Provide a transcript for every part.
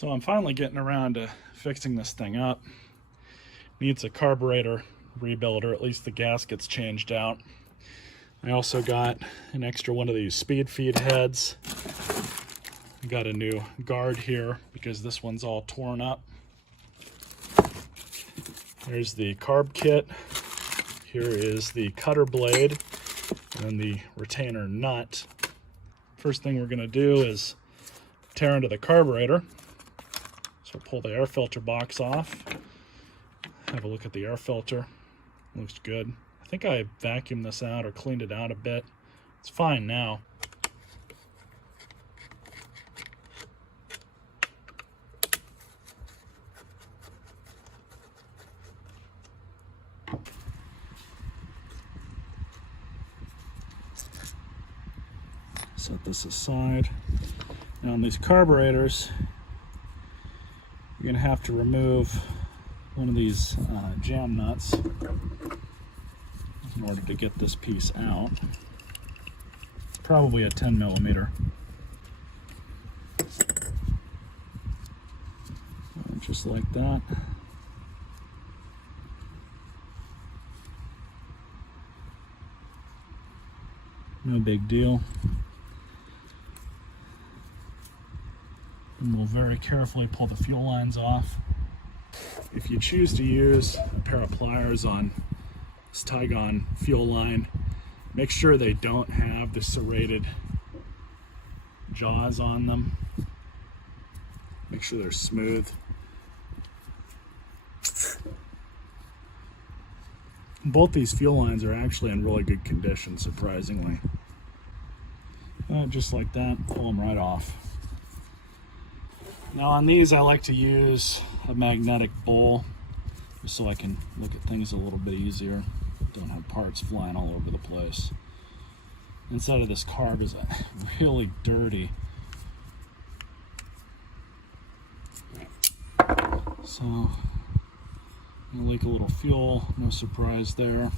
So I'm finally getting around to fixing this thing up. Needs a carburetor rebuild, or at least the gaskets changed out. I also got an extra one of these speed feed heads. I got a new guard here because this one's all torn up. There's the carb kit. Here is the cutter blade and the retainer nut. First thing we're going to do is tear into the carburetor. So pull the air filter box off. Have a look at the air filter. Looks good. I think I vacuumed this out or cleaned it out a bit. It's fine now. Set this aside. Now on these carburetors, you're going to have to remove one of these jam nuts in order to get this piece out. It's probably a 10 millimeter. Just like that. No big deal. And we'll very carefully pull the fuel lines off. If you choose to use a pair of pliers on this Tygon fuel line, make sure they don't have the serrated jaws on them. Make sure they're smooth. Both these fuel lines are actually in really good condition, surprisingly. Just like that, pull them right off. Now on these, I like to use a magnetic bowl just so I can look at things a little bit easier. Don't have parts flying all over the place. Inside of this carb is really dirty. So, leak a little fuel, no surprise there.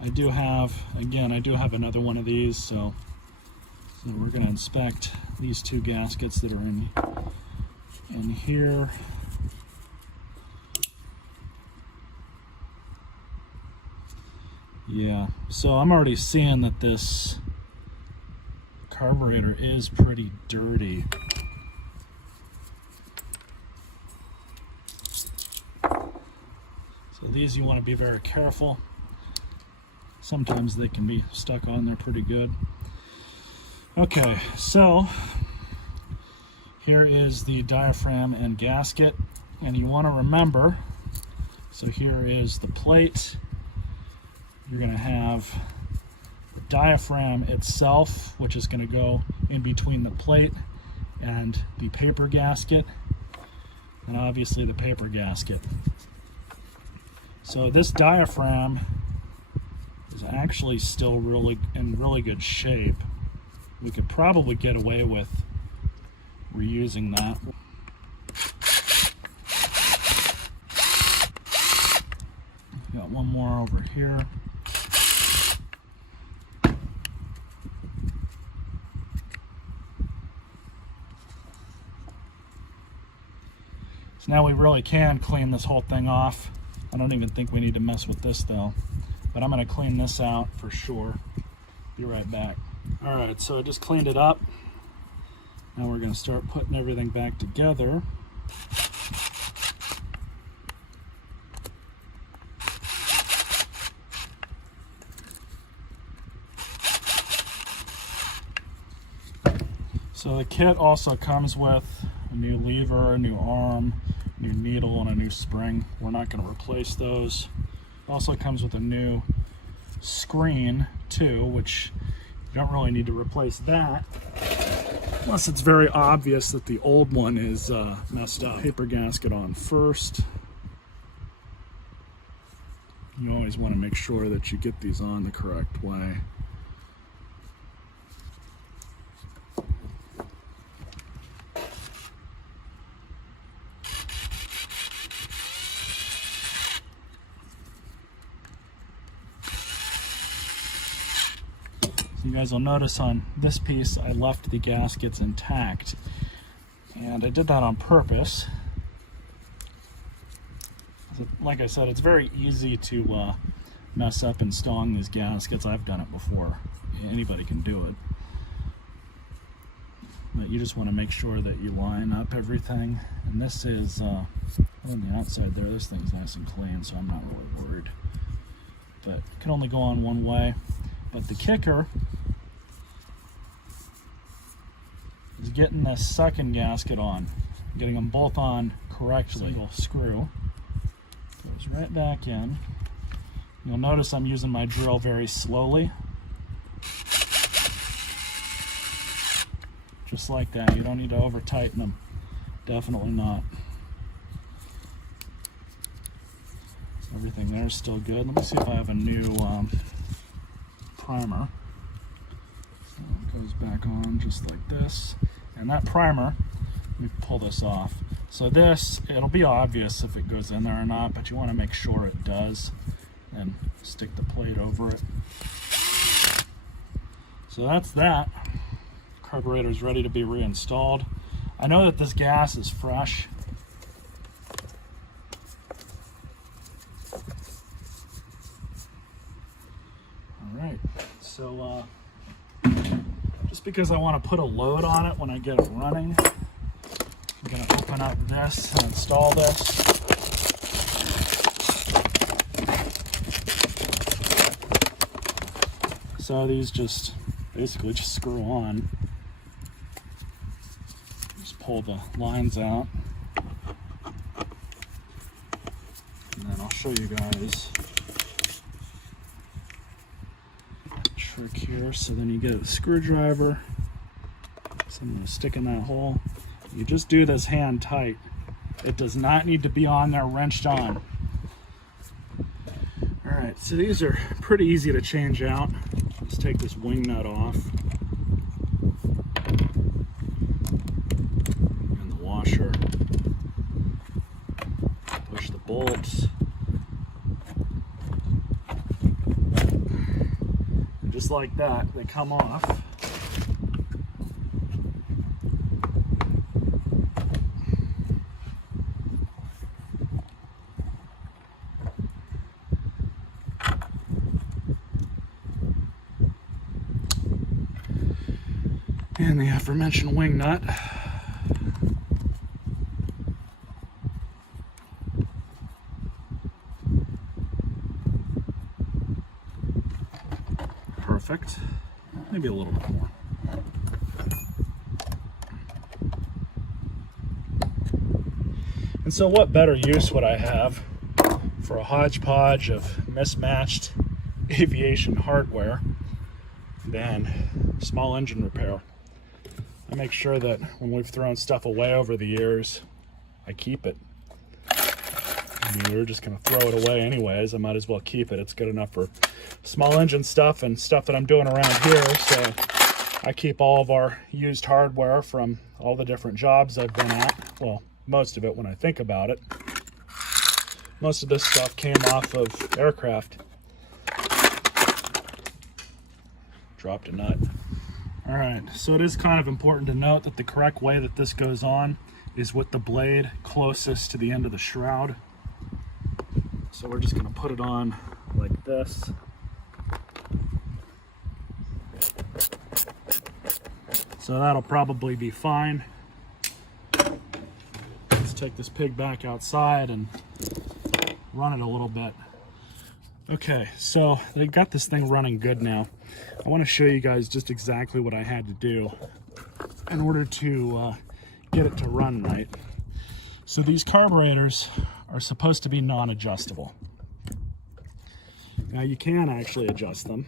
I do have another one of these, so we're going to inspect these two gaskets that are in here. Yeah, so I'm already seeing that this carburetor is pretty dirty. So these you want to be very careful. Sometimes they can be stuck on there pretty good. Okay, so here is the diaphragm and gasket, and you want to remember, so here is the plate. You're going to have the diaphragm itself, which is going to go in between the plate and the paper gasket, and obviously the paper gasket. So this diaphragm is actually still in really good shape. We could probably get away with reusing that. Got one more over here. So now we really can clean this whole thing off. I don't even think we need to mess with this though, but I'm going to clean this out for sure. Be right back. Alright, so I just cleaned it up. Now we're going to start putting everything back together. So the kit also comes with a new lever, a new arm, a new needle, and a new spring. We're not going to replace those. It also comes with a new screen too, which you don't really need to replace that unless it's very obvious that the old one is messed up. Paper gasket on first. You always want to make sure that you get these on the correct way. You guys will notice on this piece I left the gaskets intact, And I did that on purpose. Like I said, it's very easy to mess up installing these gaskets. I've done it before. Anybody can do it. But you just want to make sure that you line up everything. And this is, on the outside there, this thing's nice and clean, so I'm not really worried. But it can only go on one way. But the kicker is getting this second gasket on, getting them both on correctly. Single screw goes right back in. You'll notice I'm using my drill very slowly. Just like that. You don't need to over tighten them. Definitely not. Everything there is still good. Let me see if I have a new primer. So it goes back on just like this. And that primer, let me pull this off. So this, it'll be obvious if it goes in there or not, but you want to make sure it does. And stick the plate over it. So that's that. Carburetor is ready to be reinstalled. I know that this gas is fresh. Alright, so just because I want to put a load on it when I get it running, I'm going to open up this and install this. So these just basically just screw on. Just pull the lines out. And then I'll show you guys a trick here. So then you get a screwdriver. So I'm going to stick in that hole. You just do this hand tight. It does not need to be on there wrenched on. Alright, so these are pretty easy to change out. Let's take this wing nut off. And the washer. Push the bolts. And just like that, they come off. And the aforementioned wing nut. Perfect. Maybe a little bit more. And so what better use would I have for a hodgepodge of mismatched aviation hardware than small engine repair? I make sure that when we've thrown stuff away over the years, I keep it. I mean, we're just going to throw it away anyways. I might as well keep it. It's good enough for small engine stuff and stuff that I'm doing around here. So I keep all of our used hardware from all the different jobs I've been at. Well, most of it when I think about it. Most of this stuff came off of aircraft. Dropped a nut. All right, so it is kind of important to note that the correct way that this goes on is with the blade closest to the end of the shroud. So we're just gonna put it on like this. So that'll probably be fine. Let's take this pig back outside and run it a little bit. Okay, so they got this thing running good now. I want to show you guys just exactly what I had to do in order to get it to run right. So these carburetors are supposed to be non-adjustable. Now you can actually adjust them.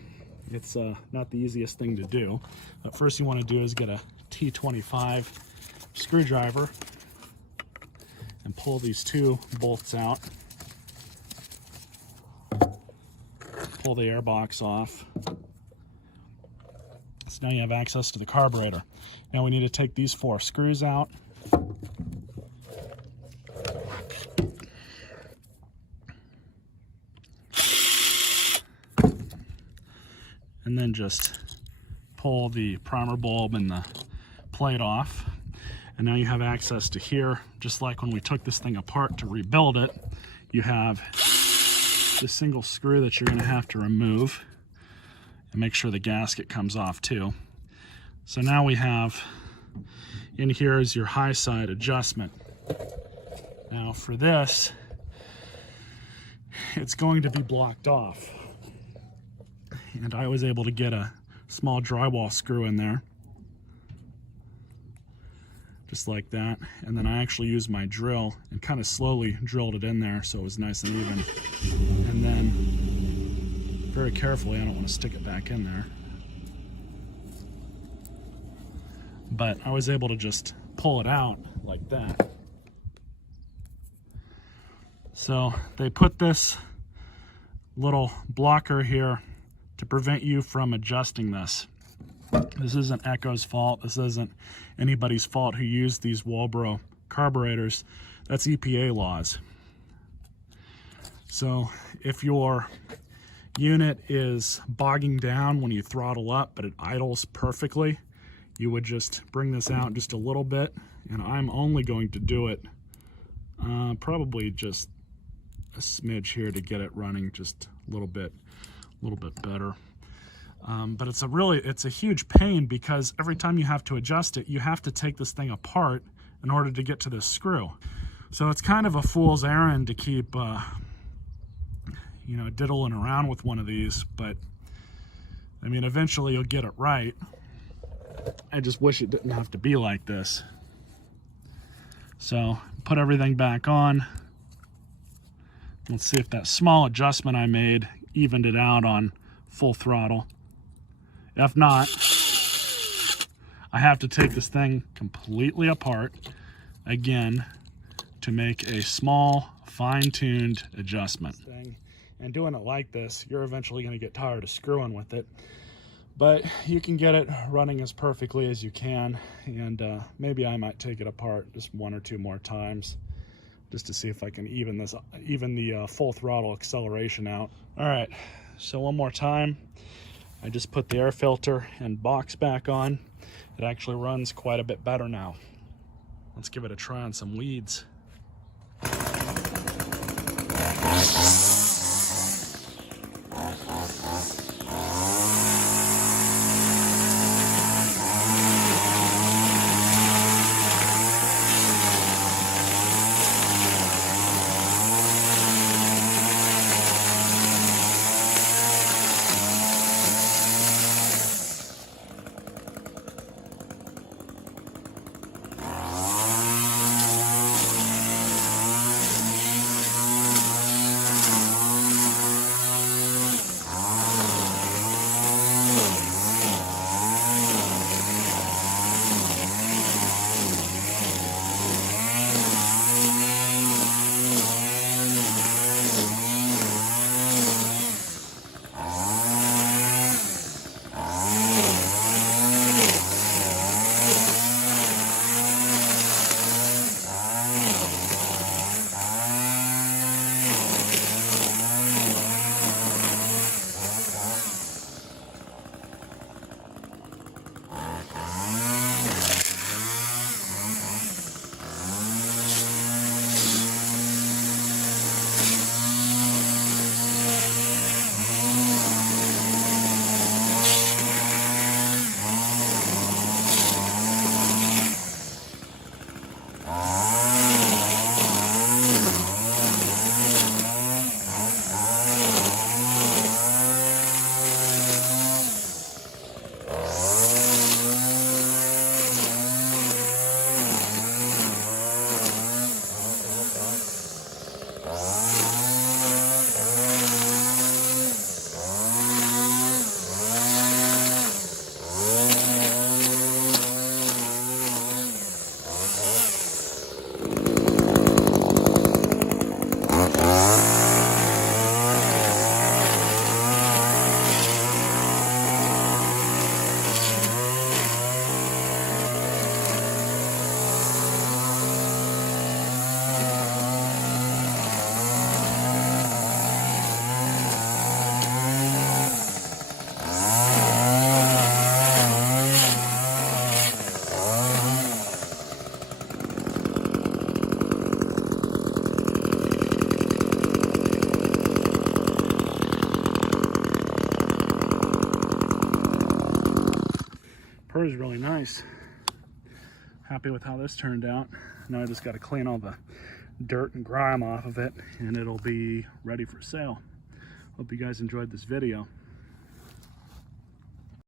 It's not the easiest thing to do. But first you want to do is get a T25 screwdriver and pull these two bolts out. Pull the air box off. So now you have access to the carburetor. Now we need to take these 4 screws out. And then just pull the primer bulb and the plate off. And now you have access to here, just like when we took this thing apart to rebuild it. You have this single screw that you're going to have to remove and make sure the gasket comes off too. So now we have, in here is your high side adjustment. Now for this, it's going to be blocked off. And I was able to get a small drywall screw in there, just like that. And then I actually used my drill and kind of slowly drilled it in there so it was nice and even. And then very carefully, I don't want to stick it back in there, but I was able to just pull it out like that. So they put this little blocker here to prevent you from adjusting this. This isn't Echo's fault. This isn't anybody's fault who used these Walbro carburetors. That's EPA laws. So if your unit is bogging down when you throttle up, but it idles perfectly, you would just bring this out just a little bit, and I'm only going to do it probably just a smidge here to get it running just a little bit better. But it's a huge pain, because every time you have to adjust it, you have to take this thing apart in order to get to this screw. So it's kind of a fool's errand to keep diddling around with one of these, but I mean, eventually you'll get it right. I just wish it didn't have to be like this. So put everything back on. Let's see if that small adjustment I made evened it out on full throttle. If not, I have to take this thing completely apart again to make a small, fine-tuned adjustment. And doing it like this, you're eventually going to get tired of screwing with it, but you can get it running as perfectly as you can. And maybe I might take it apart just one or two more times just to see if I can even the full throttle acceleration out. All right, so one more time. I just put the air filter and box back on. It actually runs quite a bit better now. Let's give it a try on some weeds. nice. Happy with how this turned out. Now I just got to clean all the dirt and grime off of it, and it'll be ready for sale. Hope you guys enjoyed this video.